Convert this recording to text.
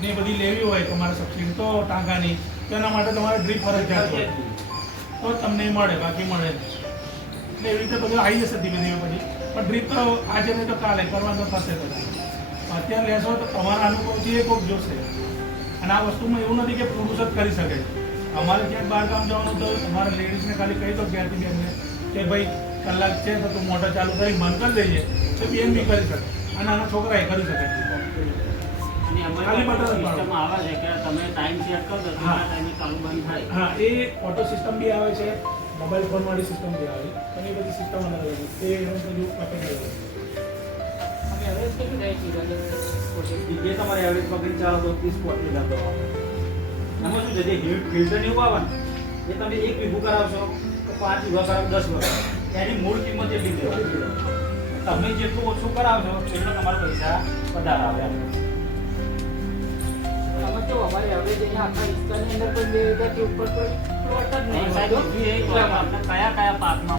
ને બધી લેવી હોય તમારે સબસિડી તો ટાંકાની તેના માટે તમારે ડ્રીપ ફરજિયાત હોય તો તમને મળે, બાકી મળે નહીં. એટલે એવી રીતે બધું આવી જશે ધીમે ધીમે પછી. પણ ડ્રીપ તો આજે નહીં તો કાલે કરવાનું તો થશે પછી. અત્યારે લેશો તો તમારા અનુભવથી એ કોઈક જોશે. અને આ વસ્તુમાં એવું નથી કે પુરુષ જ કરી શકે છે. અમારે ક્યાંક બહાર કામ જવાનું તો તમારે લેડીઝને ખાલી કહી દો ક્યાંથી બેનને કે ભાઈ કલાક છે તો તું મોટર ચાલુ કરી બંધ કરી દઈએ તો બેન બી કરી શકે અને નાના છોકરા એ કરી શકે. આવે છે કે તમે ટાઈમ સેટ કરો તો ટાઈમે ચાલુ બંધ થાય. હા, એ ઓટો સિસ્ટમ બી આવે છે, મોબાઈલ ફોન વાળી સિસ્ટમ બી આવે છે. અને એ બધી સિસ્ટમ અલગ અલગ છે. એ એનું બધું આપણે જે તમારે એવરેજ પકડી ચાલો તો 30 40 લાખ એમાં શું છે જે ફિલ્ટર એવું આવે ને એ તમે એક વીઘું કરાવશો તો 5 વીઘા કરાવો 10 વીઘા એની મૂળ કિંમત એટલી જ રહેવાની. તમે જેટલું ઓછું કરાવશો એટલો તમારા પૈસા વધારે આવે. અમારે એવરેજ અહીંયા આખા વિસ્તારની અંદર પણ 2,000 થી ઉપર કોઈ પ્લોટ જ નહીં. કયા કયા પાકમાં